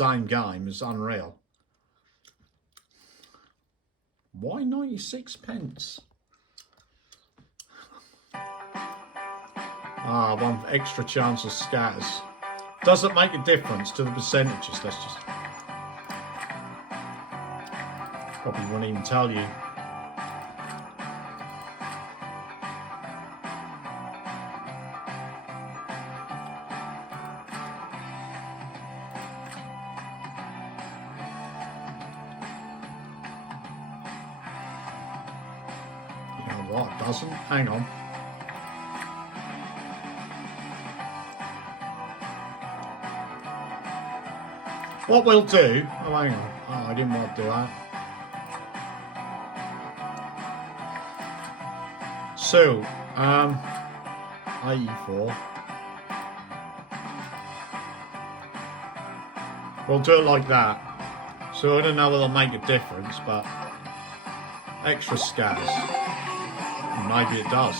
same game is unreal. Why 96 pence? Ah, one extra chance of scatters. Doesn't make a difference to the percentages. Let's just... Probably won't even tell you. You know what? It doesn't. Hang on. What we'll do... Oh, hang on. Oh, I didn't want to do that. So, 84. We'll do it like that. So I don't know whether it'll make a difference, but extra scatters. Maybe it does.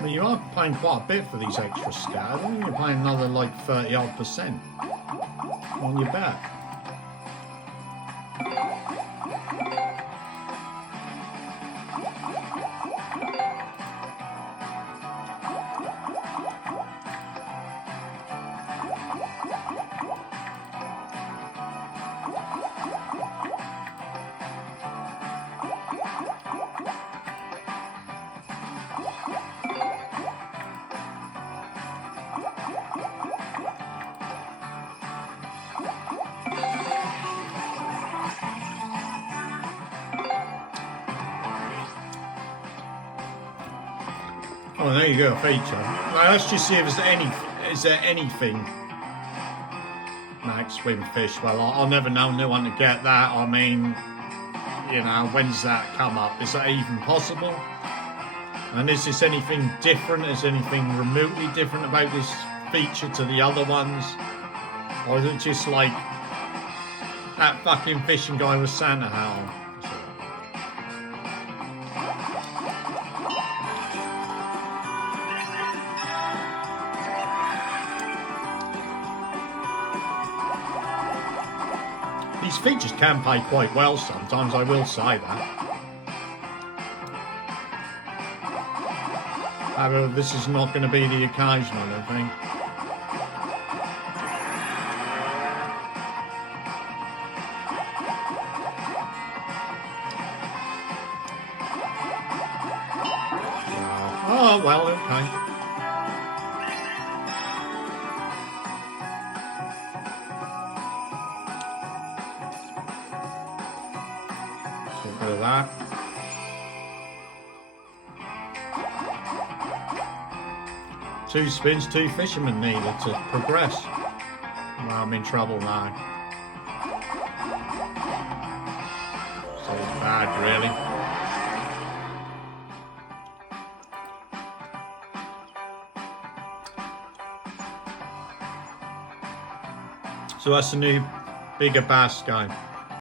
Well, you are paying quite a bit for these extra scatters. I think you're paying another like 30% on your bet. Oh, there you go, a feature. Now let's just see if there's is there anything. Max swim fish. Well, I'll never know no one to get that. I mean, you know, when's that come up? Is that even possible? And is this anything different? Is anything remotely different about this feature to the other ones? Or is it just like that fucking fishing guy with Santa hat on? These features can pay quite well sometimes, I will say that. However, this is not going to be the occasion, I don't think. Oh, well, okay. Look at that. Two spins, two fishermen needed to progress. Well, I'm in trouble now. So it's bad, really. So that's a new bigger bass game.